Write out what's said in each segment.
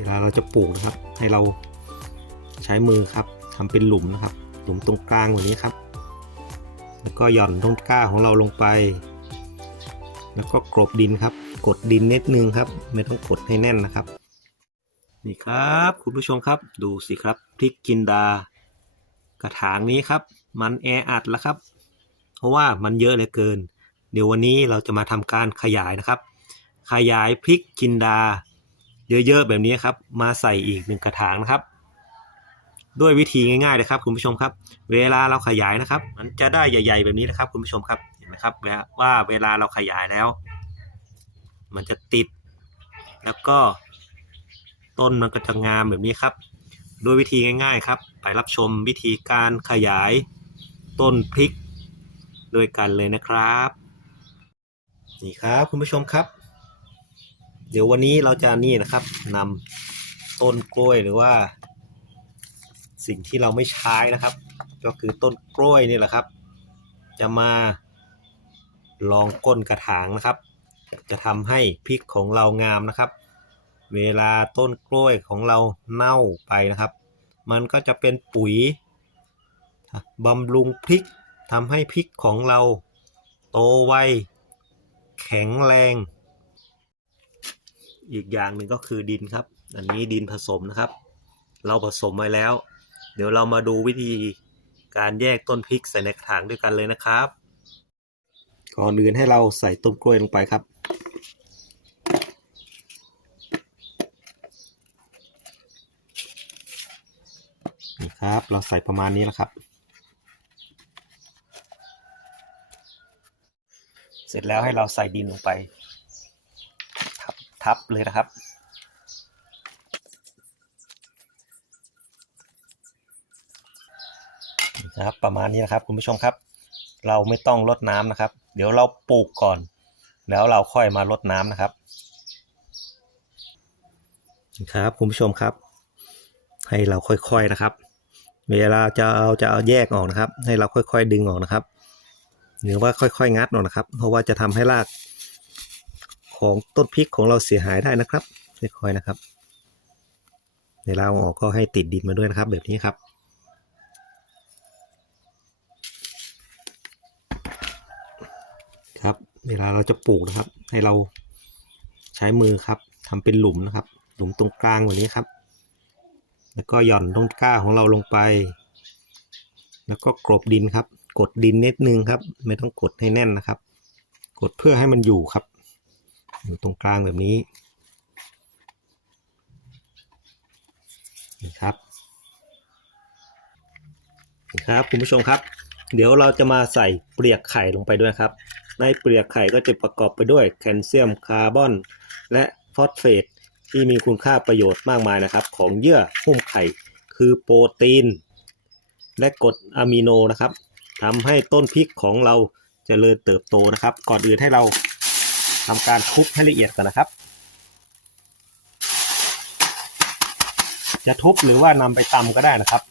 เวลาเราจะปลูกนะครับ ให้เราใช้มือครับทำเป็นหลุมนะครับ หลุมตรงกลางแบบนี้ครับ แล้วก็หย่อนต้นกล้าของเราลงไป แล้วก็กรบดินครับ กดดินนิดนึงครับ ไม่ต้องกดให้แน่นนะครับ นี่ครับคุณผู้ชมครับ ดูสิครับพริกจินดา กระถางนี้ครับ มันแออัดแล้วครับ เพราะว่ามันเยอะเหลือเกิน เดี๋ยววันนี้เราจะมาทำการขยายนะครับ ขยายพริกจินดา เยอะๆแบบนี้ครับ มาใส่อีกหนึ่งกระถางนะครับ ด้วยวิธีง่ายๆเลยครับคุณผู้ชมครับ เวลาเราขยายนะครับ มันจะได้ใหญ่ ๆ แบบนี้นะครับ คุณผู้ชมครับเห็นไหมครับว่าเวลาเราขยายแล้ว มันจะติด แล้วก็ต้นมันก็จะงามแบบนี้ครับโดยวิธีง่าย ๆ ครับ ไปรับชมวิธีการขยายต้นพริกด้วยกันเลยนะครับ นี่ครับคุณผู้ชมครับ เดี๋ยววันนี้เราจะนี่นะครับนำต้นกล้วยหรือว่า สิ่งที่เราไม่ใช้นะครับ ก็คือต้นกล้วยนี่แหละครับ จะมาลองก้นกระถางนะครับ จะทำให้พริกของเรางามนะครับ เวลาต้นกล้วยของเราเน่าไปนะครับ มันก็จะเป็นปุ๋ยบำรุงพริกทำให้พริกของเรา โตไวแข็งแรง อีกอย่างหนึ่งก็คือดินครับ อันนี้ดินผสมนะครับ เราผสมไว้แล้ว เดี๋ยวเรามาดูวิธีการแยกต้นพริกใส่ในกระถางด้วยกันเลยนะครับ ก่อนอื่นให้เราใส่ต้นกล้วยลงไปครับ นี่ครับ เราใส่ประมาณนี้แล้วครับ เสร็จแล้วให้เราใส่ดินลงไป ทับเลยนะครับ นะครับ ประมาณนี้นะครับคุณผู้ชมครับ เราไม่ต้องรดน้ำนะครับ เดี๋ยวเราปลูกก่อน แล้วเราค่อยมารดน้ำนะครับครับคุณผู้ชมครับ ให้เราค่อยๆนะครับ เวลาจะเอาจะเอาแยกออกนะครับ ให้เราค่อยๆดึงออกนะครับหรือว่าค่อยๆงัดออกนะครับ เพราะว่าจะทำให้ราก ของต้นพริกของเราเสียหายได้นะครับค่อยๆนะครับเวลาเอาออกก็ให้ติดดินมาด้วยนะครับ แบบนี้ครับ ครับ เวลาเราจะปลูกนะครับ ให้เราใช้มือครับทำเป็นหลุมนะครับ หลุมตรงกลางแบบนี้ครับ แล้วก็หย่อนต้นกล้าของเราลงไป แล้วก็กรบดินครับ กดดินนิดนึงครับ ไม่ต้องกดให้แน่นนะครับ กดเพื่อให้มันอยู่ครับ อยู่ตรงกลางแบบนี้นี่ครับนี่ครับคุณผู้ชมครับ เดี๋ยวเราจะมาใส่เปลือกไข่ลงไปด้วยครับ ในเปลือกไข่ก็จะประกอบไปด้วยแคลเซียมคาร์บอน และฟอสเฟตที่มีคุณค่าประโยชน์มากมายนะครับ ของเยื่อหุ้มไข่ คือโปรตีน และกรดอะมิโนนะครับทำให้ต้นพริกของเราจเจริญเติบโตนะครับ ก่อนอื่นให้เรา ทำการคลุกให้ละเอียดก่อนนะครับ จะทุบหรือว่านำไปตำก็ได้นะครับ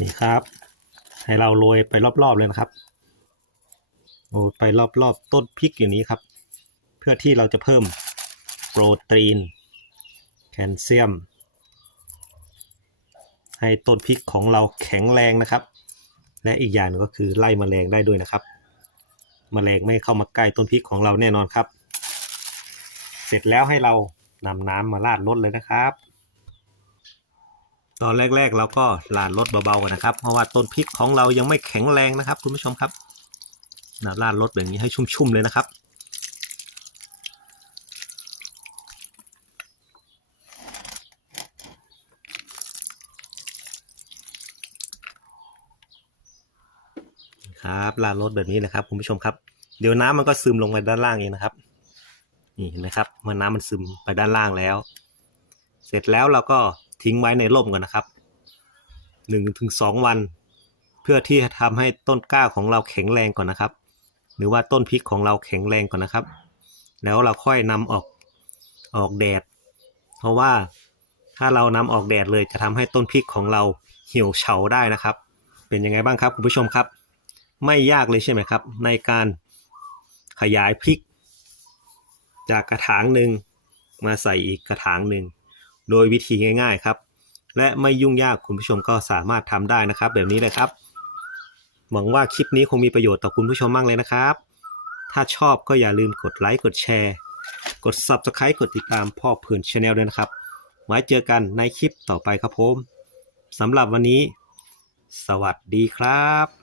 นี่ครับ ให้เราโรยไปรอบๆเลยนะครับโรยไปรอบๆต้นพริกอย่างนี้ครับ เพื่อที่เราจะเพิ่มโปรตีน แคลเซียม ให้ต้นพริกของเราแข็งแรงนะครับ และอีกอย่างหนึงก็คือไล่แมลงได้ด้วยนะครับแมลงไม่เข้ามาใกล้ต้นพริกของเราแน่นอนครับ เสร็จแล้วให้เรานำน้ำมาราดรดเลยนะครับ ตอนแรกๆเราก็ลาดรถเบาๆกันนะครับ เพราะว่าต้นพริกของเรายังไม่แข็งแรงนะครับ คุณผู้ชมครับนะลาดรถแบบนี้ให้ชุ่มๆเลยนะครับ ครับลาดรถแบบนี้นะครับคุณผู้ชมครับ เดี๋ยวน้ำมันก็ซึมลงไปด้านล่างเองนะครับ นี่เห็นไหมครับมันน้ำมันซึมไปด้านล่างแล้ว เสร็จแล้วเราก็ทิ้งไว้ในร่มกันนะครับหนึ่งถึงสองวัน เพื่อที่จะทำให้ต้นกล้าของเราแข็งแรงก่อนนะครับ หรือว่าต้นพริกของเราแข็งแรงก่อนนะครับ แล้วเราค่อยนำออกออกแดด เพราะว่าถ้าเรานำออกแดดเลยจะทำให้ต้นพริกของเราเหี่ยวเฉาได้นะครับ เป็นยังไงบ้างครับคุณผู้ชมครับ ไม่ยากเลยใช่ไหมครับ ในการขยายพริก จากกระถางหนึ่งมาใส่อีกกระถางหนึ่งโดยวิธีง่าย ๆครับ และไม่ยุ่งยากคุณผู้ชมก็สามารถทำได้นะครับ แบบนี้เลยครับ หวังว่าคลิปนี้คงมีประโยชน์ต่อคุณผู้ชมมากเลยนะครับ ถ้าชอบก็อย่าลืมกดไลค์กดแชร์ กด Subscribe กดติดตามพ่อเพื่อนชาแนลด้วยนะครับ ไว้เจอกันในคลิปต่อไปครับผมสำหรับวันนี้ สวัสดีครับ